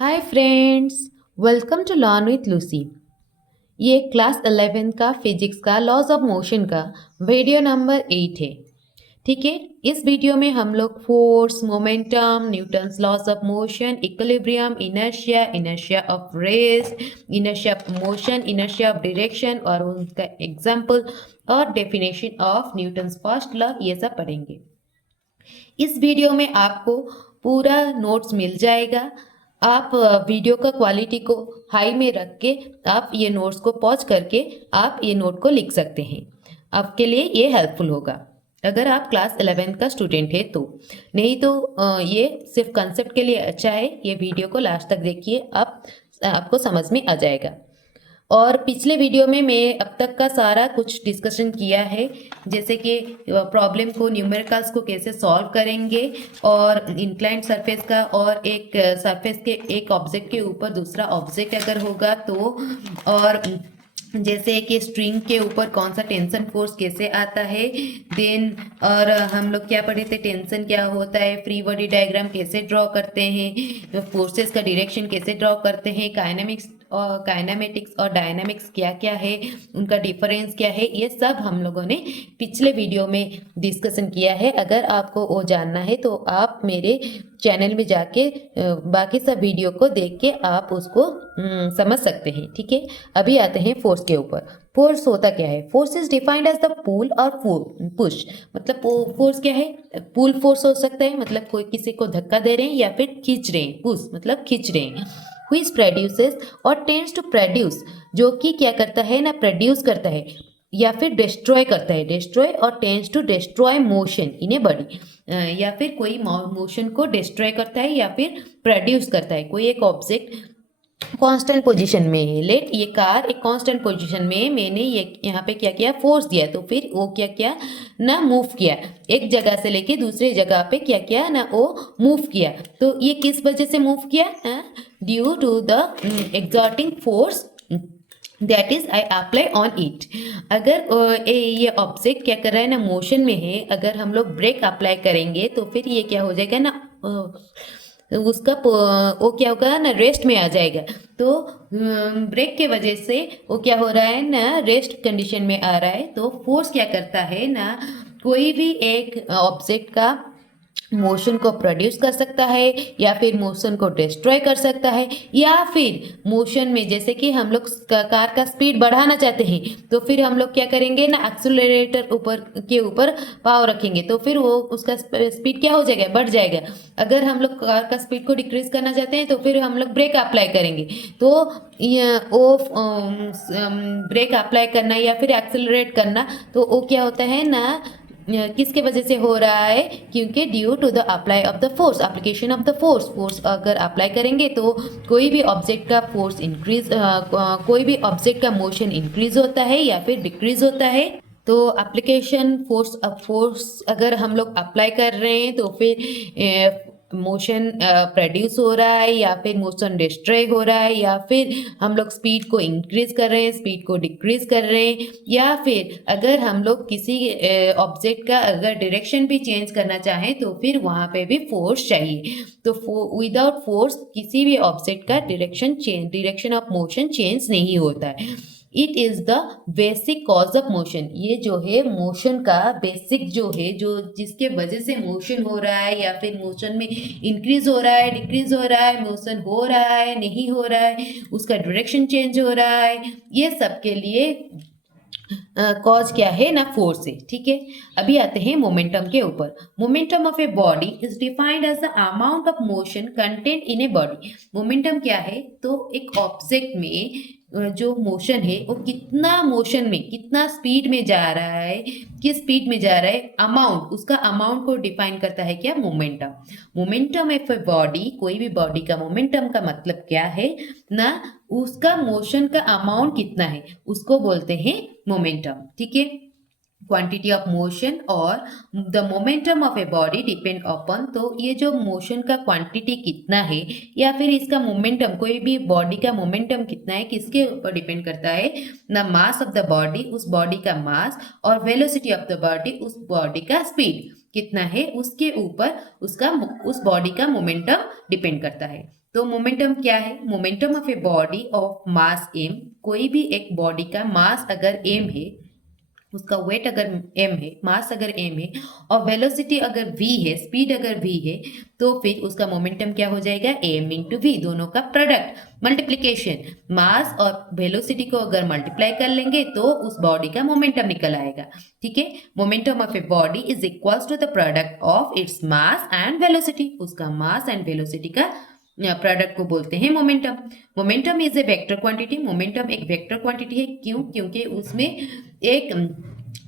Hi friends, welcome to learn with Lucy. ये class 11 का physics का लॉज ऑफ मोशन का वीडियो नंबर 8 है। ठीक है, इस वीडियो में हम लोग force, momentum, Newton's laws of motion, equilibrium, inertia, inertia of rest, inertia of motion, inertia of direction और उनका एग्जाम्पल और definition of Newton's first law ये सब पढ़ेंगे। इस वीडियो में आपको पूरा नोट्स मिल जाएगा। आप वीडियो का क्वालिटी को हाई में रख के आप ये नोट्स को पॉज करके आप ये नोट को लिख सकते हैं। आपके लिए ये हेल्पफुल होगा अगर आप क्लास 11 का स्टूडेंट है तो। नहीं तो ये सिर्फ कंसेप्ट के लिए अच्छा है। ये वीडियो को लास्ट तक देखिए, आपको समझ में आ जाएगा। और पिछले वीडियो में मैं अब तक का सारा कुछ डिस्कशन किया है, जैसे कि प्रॉब्लम को, न्यूमेरिकल्स को कैसे सॉल्व करेंगे और इंक्लाइंड सरफेस का, और एक सरफेस के एक ऑब्जेक्ट के ऊपर दूसरा ऑब्जेक्ट अगर होगा तो, और जैसे कि स्ट्रिंग के ऊपर कौन सा टेंशन फोर्स कैसे आता है, देन और हम लोग क्या पढ़े थे, टेंशन क्या होता है, फ्री बॉडी डायग्राम कैसे ड्रॉ करते हैं, फोर्सेस का डायरेक्शन कैसे ड्रॉ करते हैं, काइनेमिक्स और काइनेमेटिक्स और डायनामिक्स क्या क्या है, उनका डिफरेंस क्या है, ये सब हम लोगों ने पिछले वीडियो में डिस्कशन किया है। अगर आपको वो जानना है तो आप मेरे चैनल में जाके बाकी सब वीडियो को देख के आप उसको समझ सकते हैं। ठीक है, अभी आते हैं फोर्स के ऊपर। फोर्स होता क्या है? Force is defined as the pull और पुश। मतलब फोर्स क्या है? पुल फोर्स हो सकता है, मतलब कोई किसी को धक्का दे रहे हैं, या फिर खींच रहे हैं, पुश मतलब खींच रहे हैं। व्हिच प्रोड्यूसेस और टेंड्स टू प्रोड्यूस, जो कि क्या करता है ना, प्रोड्यूस करता है या फिर डिस्ट्रॉय करता है, डिस्ट्रॉय और tends to destroy motion in a body, या फिर कोई मोशन को डिस्ट्रॉय करता है या फिर प्रोड्यूस करता है। कोई एक ऑब्जेक्ट कांस्टेंट पोजीशन में है, लेट ये कार एक कांस्टेंट पोजीशन में, मैंने ये यहाँ पे क्या किया, फोर्स दिया, तो फिर वो क्या किया ना, मूव किया, एक जगह से लेके दूसरी जगह पे क्या किया ना, वो मूव किया। तो ये किस वजह से मूव किया? Due to the exerting force that is I apply on it. अगर ये ऑब्जेक्ट क्या कर रहा है ना, मोशन में है, अगर हम लोग ब्रेक अप्लाई करेंगे तो फिर ये क्या हो जाएगा ना, उसका वो क्या होगा ना, रेस्ट में आ जाएगा। तो ब्रेक के वजह से वो क्या हो रहा है ना, रेस्ट कंडीशन में आ रहा है। तो फोर्स क्या करता है ना, कोई भी एक ऑब्जेक्ट का मोशन को प्रोड्यूस कर सकता है या फिर मोशन को डिस्ट्रॉय कर सकता है, या फिर मोशन में, जैसे कि हम लोग कार का स्पीड बढ़ाना चाहते हैं तो फिर हम लोग क्या करेंगे ना, एक्सेलरेटर ऊपर पावर रखेंगे तो फिर वो उसका स्पीड क्या हो जाएगा, बढ़ जाएगा। अगर हम लोग कार का स्पीड को डिक्रीज करना चाहते हैं तो फिर हम लोग ब्रेक अप्लाई करेंगे। तो वो ब्रेक अप्लाई करना या फिर एक्सेलरेट करना, तो वो क्या होता है ना, किसके वजह से हो रहा है? क्योंकि due to the apply of the force, application of the force. Force अगर अप्लाई करेंगे तो कोई भी ऑब्जेक्ट का फोर्स इंक्रीज, कोई भी ऑब्जेक्ट का मोशन इंक्रीज होता है या फिर डिक्रीज होता है। तो एप्लीकेशन फोर्स अगर हम लोग अप्लाई कर रहे हैं तो फिर मोशन प्रोड्यूस हो रहा है या फिर मोशन डिस्ट्रॉय हो रहा है, या फिर हम लोग स्पीड को इंक्रीज कर रहे हैं, स्पीड को डिक्रीज कर रहे हैं, या फिर अगर हम लोग किसी ऑब्जेक्ट का अगर डायरेक्शन भी चेंज करना चाहें तो फिर वहाँ पे भी फोर्स चाहिए। तो विदाउट फोर्स किसी भी ऑब्जेक्ट का डायरेक्शन ऑफ मोशन चेंज नहीं होता है। It is the basic cause of motion. ये जो है मोशन का बेसिक जो है, जो जिसके वजह से मोशन हो रहा है या फिर मोशन में इंक्रीज हो रहा है, डिक्रीज हो रहा है, मोशन हो रहा है, नहीं हो रहा है, उसका डायरेक्शन चेंज हो रहा है, ये सब के लिए कॉज क्या है ना, फोर्स है। ठीक है, अभी आते हैं मोमेंटम के ऊपर। Momentum of a body is defined as the amount of motion content in a body. Momentum क्या है? तो एक ऑब्जेक्ट में जो मोशन है वो कितना मोशन में, कितना स्पीड में जा रहा है, किस स्पीड में जा रहा है, अमाउंट, उसका अमाउंट को डिफाइन करता है क्या, momentum. Momentum of a body, कोई भी बॉडी का मोमेंटम का मतलब क्या है ना, उसका मोशन का अमाउंट कितना है उसको बोलते हैं मोमेंटम। ठीक है, क्वांटिटी ऑफ मोशन और the momentum of a body depend upon, तो ये जो मोशन का क्वांटिटी कितना है या फिर इसका मोमेंटम, कोई भी बॉडी का मोमेंटम कितना है, किसके ऊपर डिपेंड करता है ना, मास ऑफ द बॉडी, उस बॉडी का मास, और वेलोसिटी ऑफ द बॉडी, उस बॉडी का स्पीड कितना है, उसके ऊपर उसका उस बॉडी का मोमेंटम डिपेंड करता है। तो मोमेंटम क्या है? Momentum of a body of mass m, कोई भी एक बॉडी का मास अगर m है, उसका वेट अगर m है, मास अगर m है और वेलोसिटी अगर v है, स्पीड अगर v है, तो फिर उसका मोमेंटम क्या हो जाएगा? m इंटू v, दोनों का प्रोडक्ट, मल्टीप्लीकेशन। मास और वेलोसिटी को अगर मल्टीप्लाई कर लेंगे तो उस बॉडी का मोमेंटम निकल आएगा। ठीक है, momentum of a body is equals to the product of its mass and velocity, उसका मास एंड वेलोसिटी का प्रोडक्ट को बोलते हैं momentum. Momentum is a vector quantity, momentum एक वेक्टर क्वांटिटी है। क्यों? क्योंकि उसमें एक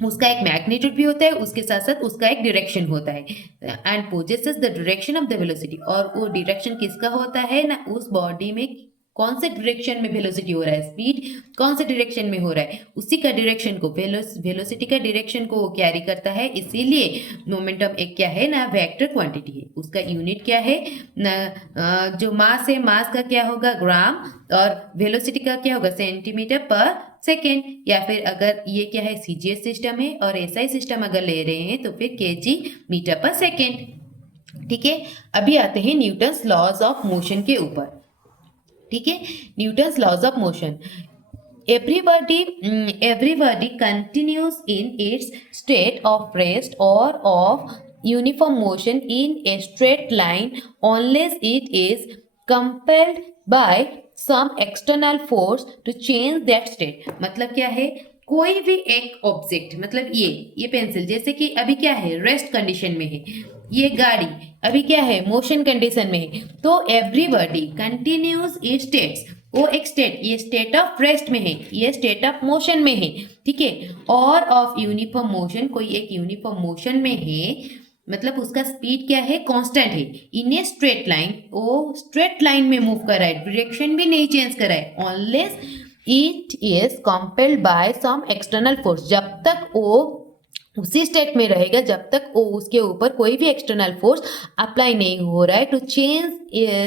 उसका एक मैग्नीट्यूड भी होता है, उसके साथ साथ उसका एक डायरेक्शन होता है, and possesses the direction of the velocity. और वो डायरेक्शन किसका होता है ना, उस बॉडी में कौन से डायरेक्शन में वेलोसिटी हो रहा है, स्पीड कौन से डायरेक्शन में हो रहा है, उसी का डायरेक्शन को, वेलोसिटी का डायरेक्शन को वो कैरी करता है। इसीलिए मोमेंटम एक क्या है ना, वेक्टर क्वांटिटी है। उसका यूनिट क्या है ना, जो मास है, मास का क्या होगा? ग्राम, और वेलोसिटी का क्या होगा? सेंटीमीटर पर सेकेंड। या फिर अगर ये क्या है, सीजीएस सिस्टम है और एसआई सिस्टम अगर ले रहे हैं तो फिर केजी मीटर पर सेकेंड। ठीक है, अभी आते हैं न्यूटन्स लॉज ऑफ मोशन के ऊपर। ठीक है, Newton's laws of motion. everybody continues in its state of rest or of uniform motion in a straight line unless it is compelled by some external force to change that state। मतलब क्या है? कोई भी एक object, मतलब ये pencil जैसे कि अभी क्या है, रेस्ट कंडीशन में है, ये गाड़ी अभी क्या है, मोशन कंडीशन में है। तो एवरीबॉडी कंटिन्यूज इन स्टेट्स, वो एक स्टेट, ये स्टेट ऑफ रेस्ट में है, ये स्टेट ऑफ मोशन में है। ठीक है, और ऑफ यूनिफॉर्म मोशन, कोई एक यूनिफॉर्म मोशन में है, मतलब उसका स्पीड क्या है? कांस्टेंट है। इन ए स्ट्रेट लाइन, वो स्ट्रेट लाइन में मूव कर रहा है, डायरेक्शन भी नहीं चेंज कर रहा है। Unless it is compelled by some external force, जब तक वो उसी स्टेट में रहेगा जब तक वो उसके ऊपर कोई भी एक्सटर्नल फोर्स अप्लाई नहीं हो रहा है टू चेंज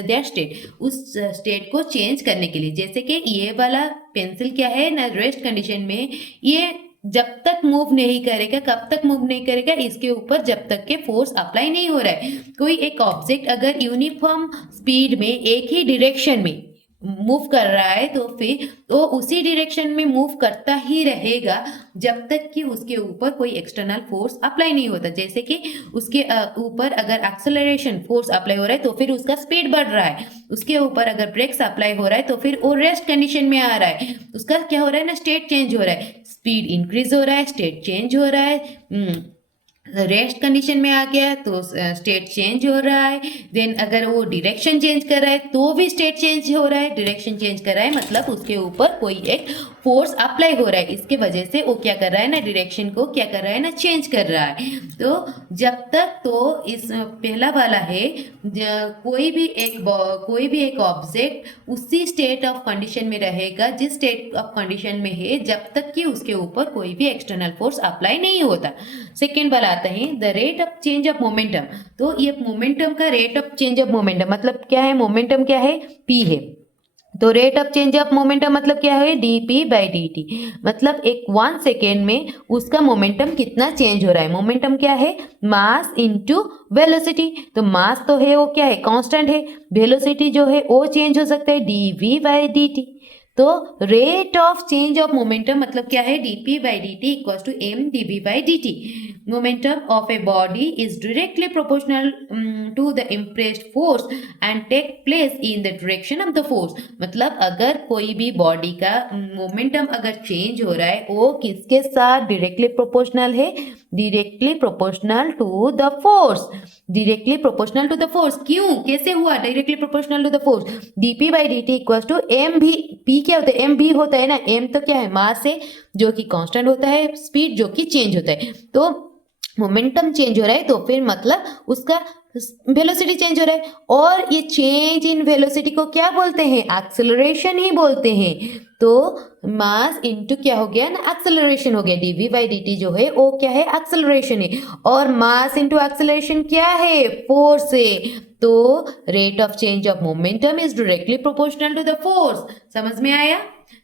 दैट स्टेट, उस स्टेट को चेंज करने के लिए। जैसे कि ये वाला पेंसिल क्या है ना, रेस्ट कंडीशन में, ये जब तक मूव नहीं करेगा, कब तक मूव नहीं करेगा? इसके ऊपर जब तक के फोर्स अप्लाई नहीं हो रहा है। कोई एक ऑब्जेक्ट अगर यूनिफॉर्म स्पीड में एक ही डायरेक्शन में मूव कर रहा है तो फिर वो उसी डायरेक्शन में मूव करता ही रहेगा जब तक कि उसके ऊपर कोई एक्सटर्नल फोर्स अप्लाई नहीं होता। जैसे कि उसके ऊपर अगर एक्सेलरेशन फोर्स अप्लाई हो रहा है तो फिर उसका स्पीड बढ़ रहा है, उसके ऊपर अगर ब्रेक्स अप्लाई हो रहा है तो फिर वो रेस्ट कंडीशन में आ रहा है, उसका क्या हो रहा है ना, स्टेट चेंज हो रहा है, स्पीड इंक्रीज हो रहा है, स्टेट चेंज हो रहा है। रेस्ट कंडीशन में आ गया तो स्टेट चेंज हो रहा है। देन अगर वो डायरेक्शन चेंज कर रहा है तो भी स्टेट चेंज हो रहा है, डायरेक्शन चेंज कर रहा है मतलब उसके ऊपर कोई एक फोर्स अप्लाई हो रहा है, इसके वजह से वो क्या कर रहा है ना, डायरेक्शन को क्या कर रहा है ना, चेंज कर रहा है। तो जब तक तो इस पहला वाला है, कोई भी एक ऑब्जेक्ट उसी स्टेट ऑफ कंडीशन में रहेगा जिस स्टेट ऑफ कंडीशन में है जब तक कि उसके ऊपर कोई भी एक्सटर्नल फोर्स अप्लाई नहीं होता। सेकेंड वाला आता है the rate of change of momentum. तो ये मोमेंटम का rate of change of momentum मतलब क्या है, मोमेंटम क्या है, p है। तो rate of change of momentum मतलब क्या है, dp/dt, मतलब एक 1 सेकेंड में उसका मोमेंटम कितना चेंज हो रहा है। मोमेंटम क्या है, मास इनटू वेलोसिटी। तो मास तो है वो क्या है, कांस्टेंट है, वेलोसिटी जो है वो चेंज हो सकता है, dv/dt। तो rate of change of momentum मतलब क्या है, dp/dt equals to m dv/dt। Momentum of a body is directly proportional to the impressed force and take place in the direction of the force. मतलब अगर कोई भी body का momentum अगर change हो रहा है वो किसके साथ डायरेक्टली प्रोपोर्शनल है, directly proportional to the force, directly proportional to the force. क्यों, कैसे हुआ directly proportional to the force, dp/dt equals to m भी, p क्या होता है, m भी होता है ना, m तो क्या है, मास है जो कि कांस्टेंट होता है, स्पीड जो कि चेंज होता है। तो मोमेंटम चेंज हो रहा है तो फिर मतलब उसका वेलोसिटी चेंज हो रहा है, और ये चेंज इन वेलोसिटी को क्या बोलते हैं, एक्सेलरेशन ही बोलते हैं। तो मास इनटू क्या हो गया ना, एक्सेलरेशन हो गया, dv/dt जो है वो क्या है, एक्सेलरेशन है, और मास इनटू एक्सेलरेशन क्या है, फोर्स है। तो rate of change of momentum is directly proportional to the force. समझ में आया?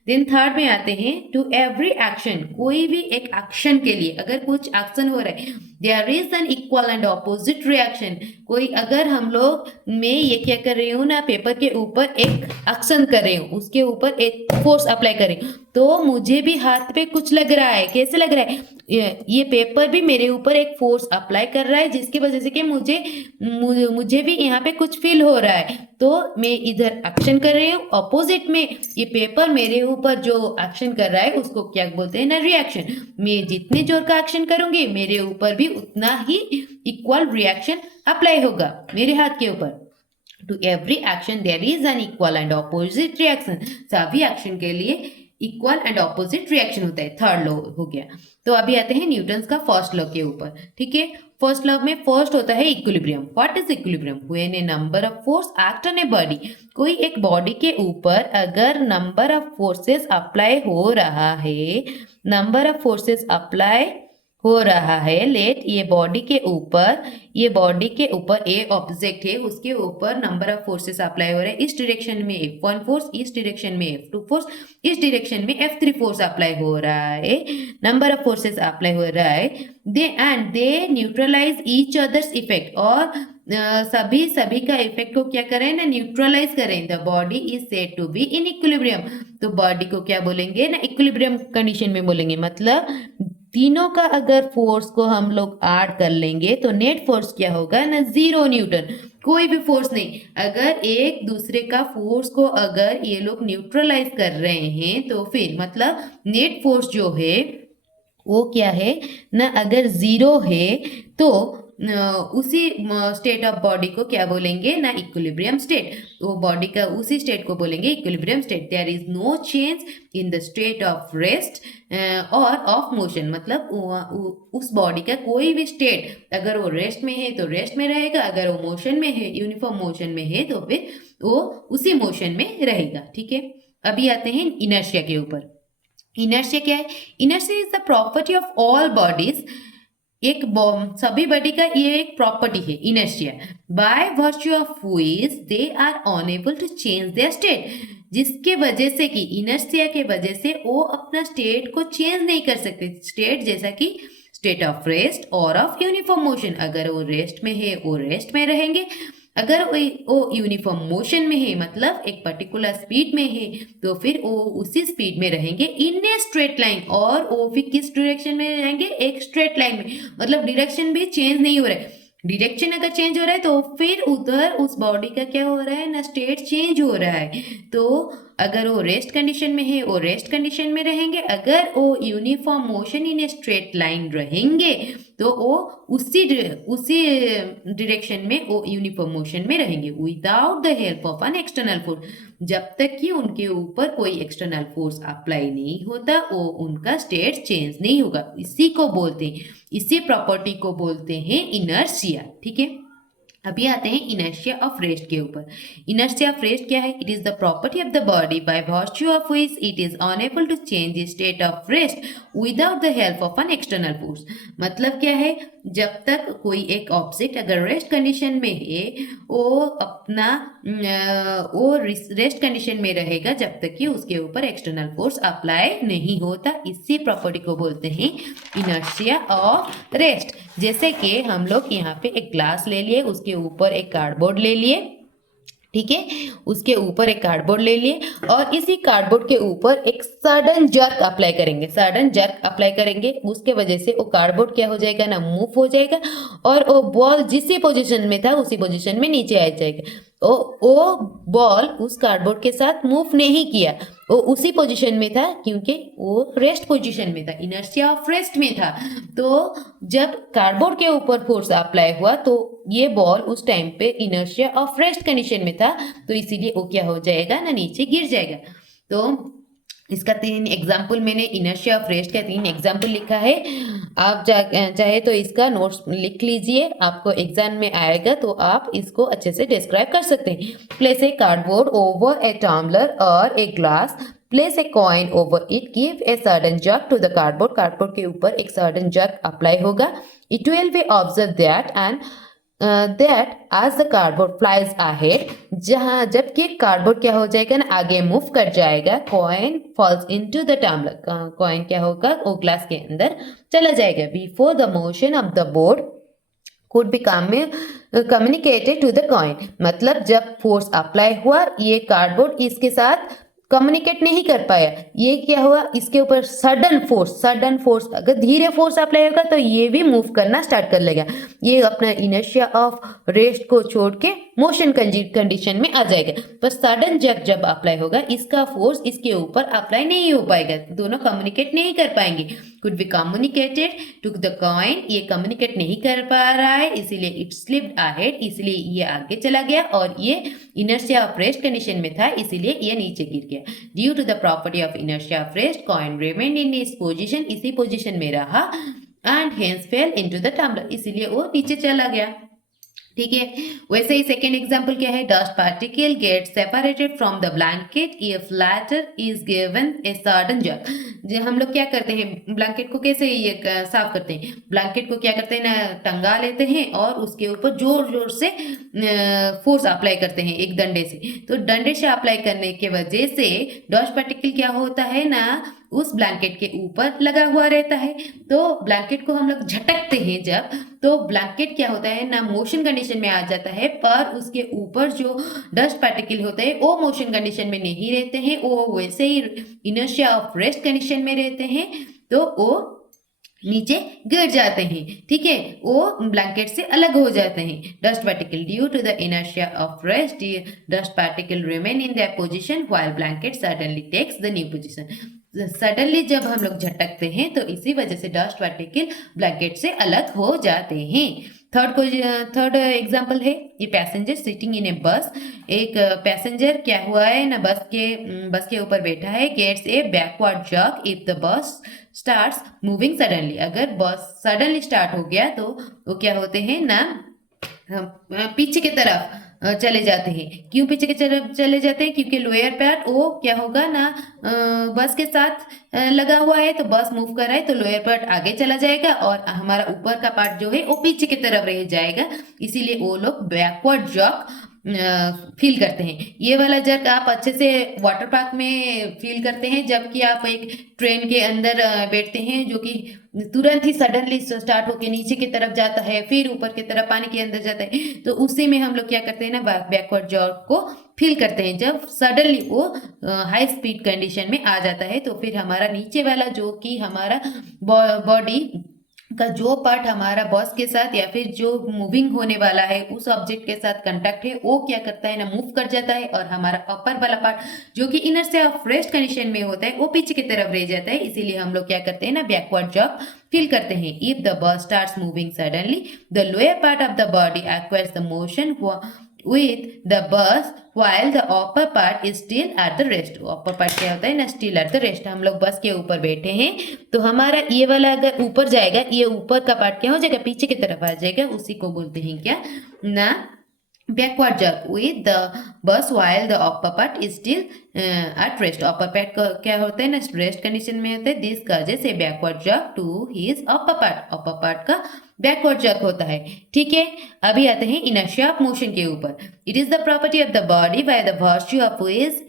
देन थर्ड में आते हैं, टू एवरी एक्शन, कोई भी एक एक्शन के लिए अगर कुछ एक्शन हो रहा है, there is an equal and opposite reaction. कोई अगर हम लोग, मैं ये क्या कर रही हूँ ना, पेपर के ऊपर एक एक्शन कर रही हूँ, उसके ऊपर एक फोर्स अप्लाई कर रही हूँ, तो मुझे भी हाथ पे कुछ लग रहा है। कैसे लग रहा है? ये पेपर भी मेरे ऊपर एक फोर्स अप्लाई कर रहा है, जिसकी वजह से कि मुझे भी यहाँ पे कुछ फील हो रहा है। तो मैं इधर एक्शन कर रही हूँ, अपोजिट में ये पेपर मेरे ऊपर जो एक्शन कर रहा है उसको क्या बोलते हैं ना, रिएक्शन। मैं जितने जोर का एक्शन करूंगी मेरे ऊपर भी उतना ही इक्वल रिएक्शन अप्लाई होगा मेरे हाथ के ऊपर। To every action there is an equal and opposite reaction, सभी एक्शन के लिए इक्वल एंड ऑपोजिट रिएक्शन होता है। थर्ड लॉ हो गया। तो अभी आते हैं न्यूटन्स का फर्स्ट लॉ के ऊपर। ठीक है, फर्स्ट लॉ में फर्स्ट होता है equilibrium. What is equilibrium? When A number of force act on a body, कोई एक बॉडी के ऊपर अगर नंबर ऑफ फोर्सेस अप्लाई हो रहा है, नंबर ऑफ फोर्सेस अप्लाई हो रहा है, लेट ये बॉडी के ऊपर ए ऑब्जेक्ट है, उसके ऊपर नंबर ऑफ फोर्सेस अप्लाई हो रहे हैं। इस डायरेक्शन में F1 फोर्स, इस डायरेक्शन में F2 फोर्स, इस डायरेक्शन में F3 फोर्स अप्लाई हो रहा है, नंबर ऑफ फोर्सेस अप्लाई हो रहा है। दे न्यूट्रलाइज ईच अदर्स इफेक्ट, और सभी का इफेक्ट को क्या करें ना, न्यूट्रलाइज करें। The body is said to be in equilibrium, तो बॉडी को क्या बोलेंगे ना, इक्विलिब्रियम कंडीशन में बोलेंगे। मतलब तीनों का अगर फोर्स को हम लोग ऐड कर लेंगे तो नेट फोर्स क्या होगा ना, 0 न्यूटन, कोई भी फोर्स नहीं। अगर एक दूसरे का फोर्स को अगर ये लोग न्यूट्रलाइज कर रहे हैं तो फिर मतलब नेट फोर्स जो है वो क्या है ना, अगर 0 है तो उसी स्टेट ऑफ बॉडी को क्या बोलेंगे ना, इक्विलिब्रियम स्टेट। वो बॉडी का उसी स्टेट को बोलेंगे equilibrium state. There is no change in the state of rest और ऑफ मोशन, मतलब उस बॉडी का कोई भी स्टेट अगर वो रेस्ट में है तो रेस्ट में रहेगा, अगर वो मोशन में है, यूनिफॉर्म मोशन में है, तो फिर वो उसी मोशन में रहेगा। ठीक है, अभी आते हैं इनर्शिया के ऊपर। इनर्शिया क्या है? Inertia is the property of all bodies, एक सभी बॉडी का ये एक प्रॉपर्टी है inertia, by virtue of which they are unable to change their state, जिसके वजह से कि इनर्शिया के वजह से वो अपना स्टेट को चेंज नहीं कर सकते। स्टेट जैसा कि स्टेट ऑफ रेस्ट और ऑफ यूनिफॉर्म मोशन, अगर वो रेस्ट में है वो रेस्ट में रहेंगे, अगर वो यूनिफॉर्म मोशन में है मतलब एक पर्टिकुलर स्पीड में है तो फिर वो उसी स्पीड में रहेंगे इन ए स्ट्रेट लाइन। और वो फिर किस डायरेक्शन में रहेंगे? एक स्ट्रेट लाइन में, मतलब डायरेक्शन भी चेंज नहीं हो रहा है। डायरेक्शन अगर चेंज हो रहा है तो फिर उधर उस बॉडी का क्या हो रहा है ना, स्टेट चेंज हो रहा है। तो अगर वो रेस्ट कंडीशन में है वो रेस्ट कंडीशन में रहेंगे, अगर वो uniform motion in a straight line रहेंगे तो वो उसी डायरेक्शन में वो यूनिफॉर्म मोशन में रहेंगे without the help of an external force. जब तक कि उनके ऊपर कोई एक्सटर्नल फोर्स अप्लाई नहीं होता वो उनका स्टेट चेंज नहीं होगा। इसी को बोलते हैं, इसी प्रॉपर्टी को बोलते हैं इनर्शिया। ठीक है, अभी आते हैं इनर्शिया ऑफ रेस्ट के ऊपर। इनर्शिया ऑफ रेस्ट क्या है? It is the property of the body by virtue of which it is unable to change the state of rest without the help of an external force. मतलब क्या है, जब तक कोई एक ऑब्जेक्ट अगर रेस्ट कंडीशन में है वो रेस्ट कंडीशन में रहेगा जब तक कि उसके ऊपर एक्सटर्नल फोर्स अप्लाई नहीं होता। इसी प्रॉपर्टी को बोलते हैं इनर्शिया ऑफ रेस्ट। जैसे कि हम लोग यहाँ पे एक ग्लास ले लिए, उसके ऊपर एक कार्डबोर्ड ले लिए, ठीक है, उसके ऊपर एक कार्डबोर्ड ले लिए और इसी कार्डबोर्ड के ऊपर एक सडन जर्क अप्लाई करेंगे। सडन जर्क अप्लाई करेंगे, उसके वजह से वो कार्डबोर्ड क्या हो जाएगा ना, मूव हो जाएगा और वो बॉल जिस पोजीशन में था उसी पोजीशन में नीचे आ जाएगा। वो बॉल उस कार्डबोर्ड के साथ मूव नहीं किया, वो उसी पोजीशन में था क्योंकि वो रेस्ट पोजीशन में था, इनर्शिया ऑफ रेस्ट में था। तो जब कार्डबोर्ड के ऊपर फोर्स अप्लाई हुआ तो ये बॉल उस टाइम पे इनर्शिया ऑफ रेस्ट कंडीशन में था, तो इसीलिए वो क्या हो जाएगा ना, नीचे गिर जाएगा। तो इसका 3 एग्जाम्पल मैंने इनर्शिया ऑफ रेस्ट का 3 एग्जाम्पल लिखा है। आप चाहे तो इसका नोट्स लिख लीजिए, आपको एग्जाम में आएगा तो आप इसको अच्छे से डिस्क्राइब कर सकते हैं। Place a cardboard over a tumbler और a glass, place a coin over it, give a sudden jerk to the cardboard. Cardboard के ऊपर एक सडन जर्क अप्लाई होगा। It will be observe that and that as the cardboard flies ahead, जहाँ जबकि cardboard क्या हो जाएगा ना आगे मूव कर जाएगा, coin falls into the tumbler, coin क्या होगा वो ग्लास के अंदर चला जाएगा। Before the motion of the board could be communicated to the coin, मतलब जब फोर्स अप्लाई हुआ ये कार्डबोर्ड इसके साथ कम्युनिकेट नहीं कर पाया, ये क्या हुआ इसके ऊपर सडन फोर्स अगर धीरे फोर्स अप्लाई होगा तो ये भी मूव करना स्टार्ट कर लेगा, ये अपना इनर्शिया ऑफ रेस्ट को छोड़ के मोशन कंडीशन में आ जाएगा। पर सडन जब अप्लाई होगा इसका फोर्स इसके ऊपर अप्लाई नहीं हो पाएगा, दोनों कम्युनिकेट नहीं कर पाएंगे। Could be communicated to the coin, ये कम्युनिकेट नहीं कर पा रहा है इसीलिए इट स्लिप्ड अहेड, इसलिए ये आगे चला गया, और ये इनर्शिया ऑफ रेस्ट कंडीशन में था इसीलिए ये नीचे गिर गया। Due to the property of inertia of rest coin remained in इस पोजीशन, इसी पोजीशन में रहा, and hence fell into the tumbler, इसीलिए वो नीचे चला गया। ठीक है, वैसे ही सेकेंड एग्जाम्पल क्या है, dust particle get separated from the blanket if latter is given a sudden jerk. जो हम लोग क्या करते हैं ब्लैंकेट को कैसे ये साफ करते हैं, ब्लैंकेट को क्या करते हैं ना टंगा लेते हैं और उसके ऊपर जोर जोर से फोर्स अप्लाई करते हैं एक डंडे से, तो डंडे से अप्लाई करने के वजह से डस्ट पार्टिकल क्या होता है ना उस ब्लैंकेट के ऊपर लगा हुआ रहता है, तो ब्लैंकेट को हम लोग झटकते हैं जब, तो ब्लैंकेट क्या होता है ना मोशन कंडीशन में आ जाता है, पर उसके ऊपर जो डस्ट पार्टिकल होते हैं वो मोशन कंडीशन में नहीं रहते हैं, वो वैसे ही इनर्शिया ऑफ रेस्ट कंडीशन में रहते हैं, तो वो नीचे गिर जाते हैं। ठीक है, वो ब्लैंकेट से अलग हो जाते हैं। Dust particle due to the inertia of rest dust particle remain in that position while blanket suddenly takes the new position. Suddenly जब हम लोग झटकते हैं तो इसी वजह से डस्ट पार्टिकल ब्लैंकेट से अलग हो जाते हैं। थर्ड एग्जाम्पल है ये पैसेंजर सिटिंग इन ए बस, एक पैसेंजर क्या हुआ है ना बस के ऊपर बैठा है, gets a backward jerk if the bus starts moving suddenly, अगर बस सडनली स्टार्ट हो गया तो वो क्या होते हैं ना पीछे की तरफ चले जाते हैं। क्यों पीछे की तरफ चले जाते हैं, क्योंकि लोअर पार्ट वो क्या होगा ना बस के साथ लगा हुआ है, तो बस मूव कर रहा है तो लोअर पार्ट आगे चला जाएगा और हमारा ऊपर का पार्ट जो है वो पीछे की तरफ रह जाएगा, इसीलिए वो लोग बैकवर्ड जर्क फील करते हैं। ये वाला जर्क आप अच्छे से वाटर पार्क में फील करते हैं जबकि आप एक ट्रेन के अंदर बैठते हैं जो कि तुरंत ही सडनली स्टार्ट होकर नीचे की तरफ जाता है फिर ऊपर की तरफ पानी के अंदर जाता है, तो उसी में हम लोग क्या करते हैं ना बैकवर्ड जर्क को फील करते हैं। जब सडनली वो हाई स्पीड कंडीशन में आ जाता है तो फिर हमारा नीचे वाला जो कि हमारा बॉडी का जो पार्ट हमारा बॉस के साथ या फिर जो मूविंग होने वाला है उस ऑब्जेक्ट के साथ कांटेक्ट है वो क्या करता है ना मूव कर जाता है, और हमारा अपर वाला पार्ट जो कि इनर से ऑफ रेस्ट कंडीशन में होता है वो पीछे की तरफ रह जाता है, इसीलिए हम लोग क्या करते हैं ना बैकवर्ड जर्क फील करते हैं। If the bus starts moving suddenly the lower part of the body acquires the motion with the bus while the upper part is still at the rest। upper part क्या होता है ना still at the rest, हम लोग बस के ऊपर बैठे हैं तो हमारा ये वाला अगर ऊपर जाएगा ये ऊपर का पार्ट क्या हो जाएगा पीछे की तरफ आ जाएगा, उसी को बोलते हैं क्या ना backward jerk with the bus while the upper part is still at rest। upper part क्या होता है ना रेस्ट कंडीशन में होता है, this causes a backward jerk to his upper part। upper part का बैकवर्ड जर्क होता है। ठीक है, अभी आते हैं इनर्शिया ऑफ मोशन के ऊपर। It is the property of the body by the virtue of which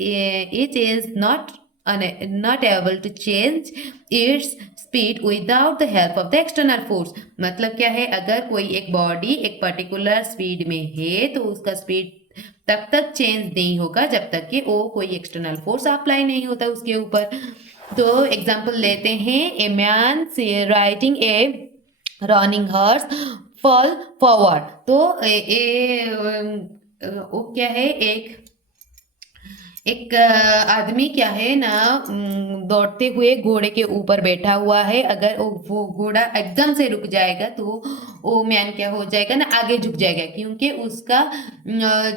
it is not able to change its speed without the help of the external force। मतलब क्या है, अगर कोई एक बॉडी एक particular speed में है तो उसका स्पीड तब तक चेंज नहीं होगा जब तक कि वो कोई एक्सटर्नल फोर्स अप्लाई नहीं होता उसके ऊपर। तो एग्जाम्पल लेते हैं, a man riding A running horse fall forward, तो वो क्या है एक आदमी क्या है ना दौड़ते हुए घोड़े के ऊपर बैठा हुआ है, अगर वो घोड़ा एकदम से रुक जाएगा तो वो मैन क्या हो जाएगा ना आगे झुक जाएगा, क्योंकि उसका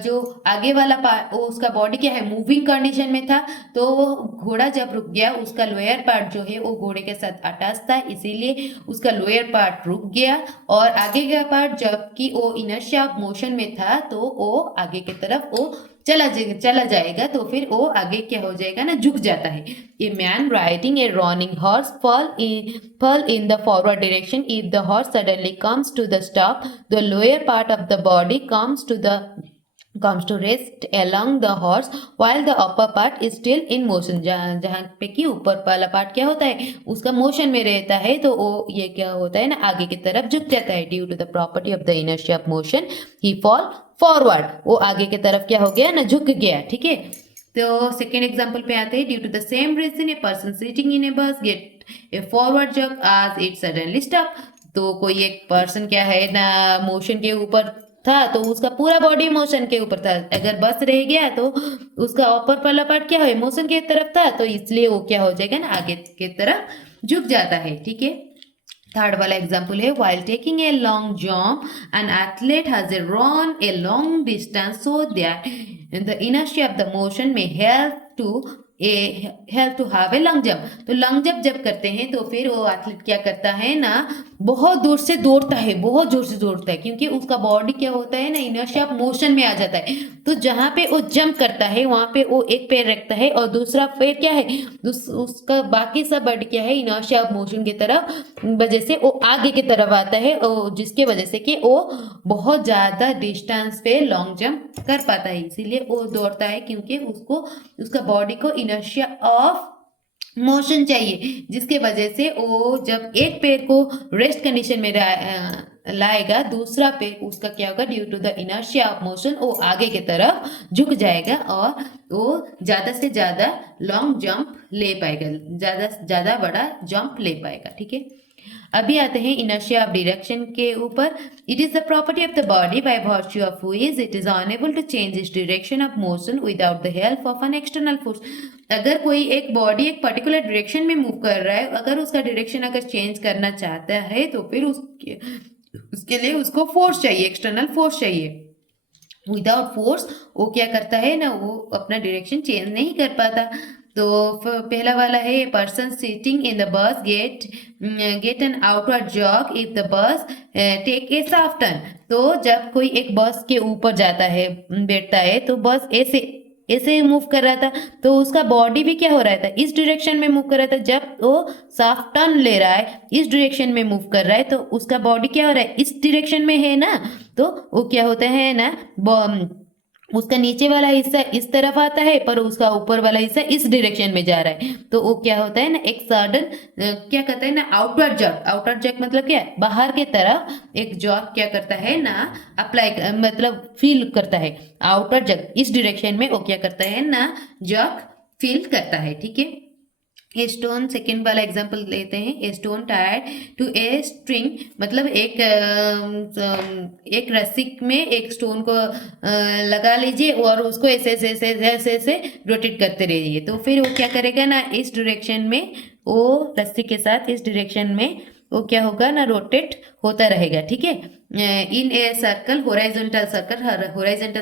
जो आगे वाला पार्ट उसका बॉडी क्या है मूविंग कंडीशन में था, तो घोड़ा जब रुक गया उसका लोअर पार्ट जो है वो घोड़े के साथ अटैच था, इसीलिए उसका लोअर पार्ट रुक गया, और आगे का पार्ट जबकि वो इनर्शिया ऑफ मोशन में था तो वो आगे की तरफ वो चला जाएगा, तो फिर वो आगे क्या हो जाएगा ना झुक जाता है। A man riding A running horse fall in the forward direction if the horse suddenly comes to the stop, the lower part of the body comes to rest along the horse while the upper part is still in motion. जहाँ पे कि ऊपर वाला part क्या होता है, उसका motion में रहता है, तो वो ये क्या होता है ना, आगे की तरफ झुक जाता है. Due to the property of the inertia of motion he fall forward. वो आगे की तरफ क्या हो गया ना, झुक गया. ठीक है. तो सेकेंड एग्जाम्पल पे आते हैं. Due to the same reason a person sitting in a bus get a forward jerk as it suddenly stop. तो कोई एक पर्सन क्या है ना, मोशन के ऊपर था, तो उसका पूरा बॉडी मोशन के ऊपर था. अगर बस रह गया तो उसका ऊपर वाला पार्ट क्या है, मोशन की तरफ था, तो इसलिए वो क्या हो जाएगा ना, आगे की तरफ झुक जाता है. ठीक है. थर्ड वाला एग्जाम्पल है. while taking a long jump an athlete has a run a long distance so that the inertia of the motion may help to have a long jump. तो लॉन्ग जंप जब करते हैं तो फिर वो athlete क्या करता है ना, बहुत दूर से दौड़ता है, बहुत जोर से दौड़ता है, क्योंकि उसका बॉडी क्या होता है ना, इनर्शिया ऑफ मोशन में आ जाता है. तो जहाँ पे वो जंप करता है वहां पे वो एक पैर रखता है और दूसरा पैर क्या है, उसका बाकी सब बॉडी क्या है, इनर्शिया ऑफ मोशन की तरफ वजह से वो आगे की तरफ आता है, और जिसके वजह से कि वो बहुत ज्यादा डिस्टेंस पे लॉन्ग जंप कर पाता है. इसीलिए वो दौड़ता है, क्योंकि उसको उसका बॉडी को इनर्शिया ऑफ मोशन चाहिए, जिसके वजह से वो जब एक पैर को रेस्ट कंडीशन में लाएगा, दूसरा पैर उसका क्या होगा, due to the inertia of motion वो आगे की तरफ झुक जाएगा और वो ज्यादा से ज्यादा लॉन्ग जंप ले पाएगा, ज्यादा से ज्यादा बड़ा जंप ले पाएगा. ठीक है. अभी आते हैं इनर्शिया ऑफ डायरेक्शन के ऊपर. It is the property of the body by virtue of which it is unable to change its direction of motion without the help of an external force. अगर कोई एक बॉडी एक particular direction में move कर रहा है, अगर उसका डायरेक्शन अगर चेंज करना चाहता है तो फिर उसके लिए उसको फोर्स चाहिए, एक्सटर्नल फोर्स चाहिए. विदाउट फोर्स वो क्या करता है ना, वो अपना डायरेक्शन चेंज नहीं कर पाता. तो पहला वाला है, person sitting in the bus get an outward jog if the bus take a shaft turn. तो जब कोई एक बस के ऊपर जाता है, बैठता है, तो बस ऐसे मूव कर रहा था, तो उसका बॉडी भी क्या हो रहा था, इस डायरेक्शन में मूव कर रहा था. जब वो शाफ्ट टर्न ले रहा है, इस डायरेक्शन में मूव कर रहा है, तो उसका बॉडी क्या हो रहा है, इस डायरेक्शन में है ना, तो वो क्या होता है ना, उसका नीचे वाला हिस्सा इस तरफ आता है, पर उसका ऊपर वाला हिस्सा इस डायरेक्शन में जा रहा है. तो वो क्या होता है ना, एक सडन क्या कहता है ना, आउटवर्ड जर्क. आउटवर्ड जर्क मतलब क्या, बाहर के तरफ एक जर्क क्या करता है ना, अप्लाई मतलब फील करता है. आउटवर्ड जर्क इस डायरेक्शन में वो क्या करता है ना, जर्क फील करता है. ठीक है. ए स्टोन, सेकेंड वाला एग्जाम्पल लेते हैं. A stone tied to a string, मतलब एक रस्सी में एक स्टोन को लगा लीजिए और उसको ऐसे ऐसे ऐसे ऐसे रोटेट करते रहिए. तो फिर वो क्या करेगा ना, इस डायरेक्शन में वो रस्सी के साथ इस डायरेक्शन में वो क्या होगा ना, रोटेट होता रहेगा. ठीक है. इन ए सर्कल, होराइजोंटल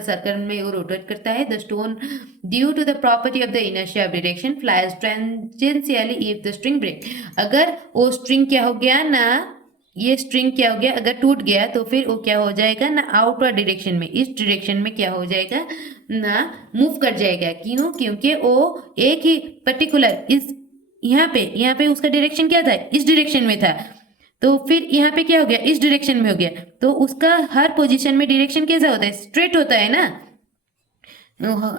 सर्कल में वो रोटेट करता है. The stone due to the property of the inertia of direction flies tangentially if the string break. अगर वो स्ट्रिंग क्या हो गया ना, ये स्ट्रिंग क्या हो गया, अगर टूट गया तो फिर वो क्या हो जाएगा ना, आउटवर्ड डायरेक्शन में, इस डायरेक्शन में क्या हो जाएगा ना, मूव कर जाएगा. क्यों, क्योंकि वो एक ही पर्टिकुलर इस यहाँ पे उसका डायरेक्शन क्या था, इस डायरेक्शन में था. तो फिर यहाँ पे क्या हो गया, इस डायरेक्शन में हो गया. तो उसका हर पोजीशन में डायरेक्शन कैसा होता है, स्ट्रेट होता है ना.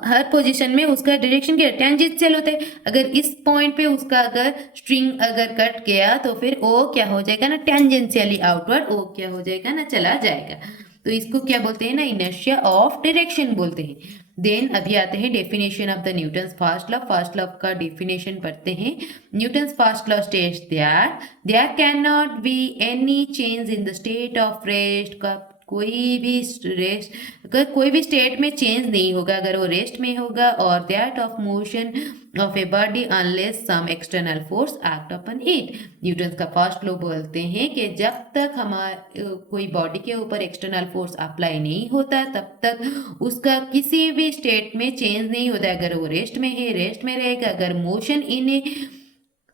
हर पोजीशन में उसका डायरेक्शन क्या, टेंजेंशियल होता है. अगर इस पॉइंट पे उसका अगर स्ट्रिंग अगर कट गया तो फिर वो क्या हो जाएगा ना, टेंजेंशियली आउटवर्ड वो क्या हो जाएगा ना, चला जाएगा. तो इसको क्या बोलते हैं ना, इनर्शिया ऑफ डायरेक्शन बोलते हैं. देन अभी आते हैं definition of the Newton's first law. First law का डेफिनेशन पढ़ते हैं. Newton's first law states that there can not be any change in the state of rest. का कोई भी रेस्ट, अगर कोई भी स्टेट में चेंज नहीं होगा अगर वो रेस्ट में होगा, और that of motion of a body unless some external force act upon it. Newton का फर्स्ट लॉ बोलते हैं कि जब तक हमारे कोई बॉडी के ऊपर एक्सटर्नल फोर्स अप्लाई नहीं होता तब तक उसका किसी भी स्टेट में चेंज नहीं होता. अगर वो रेस्ट में है, रेस्ट में रहेगा. अगर motion in a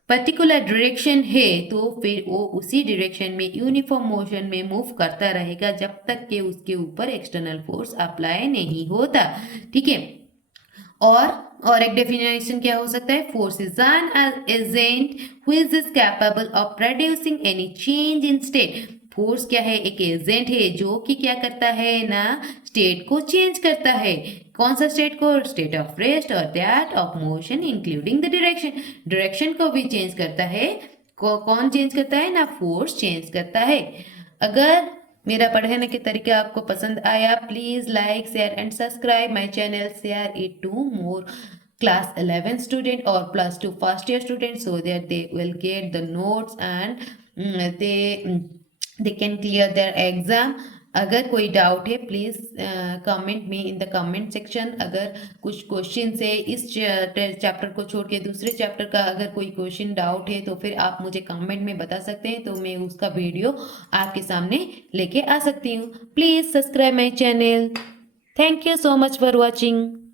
particular direction है तो फिर वो उसी डायरेक्शन में यूनिफॉर्म मोशन में मूव करता रहेगा जब तक कि उसके ऊपर एक्सटर्नल फोर्स अप्लाई नहीं होता. ठीक है. और एक डेफिनेशन क्या हो सकता है, force is an agent which is capable of producing any change in state. Force क्या है? एक एजेंट है जो कि क्या करता है ना, स्टेट को चेंज करता है। कौन सा स्टेट को? स्टेट ऑफ रेस्ट और that of motion including the direction. Direction को भी चेंज करता है। कौन चेंज करता है ना? फोर्स चेंज करता है। अगर मेरा पढ़ने के तरीका आपको पसंद आया, please like share and subscribe my channel, share it to more class 11 student or plus 2 first year students so that they will get the notes and they can clear their exam. अगर कोई doubt है please comment में in the comment section. अगर कुछ question है इस chapter को छोड़ के दूसरे चैप्टर का अगर कोई क्वेश्चन डाउट है तो फिर आप मुझे कमेंट में बता सकते हैं, तो मैं उसका वीडियो आपके सामने लेके आ सकती हूँ। Please subscribe my channel. Thank you so much for watching.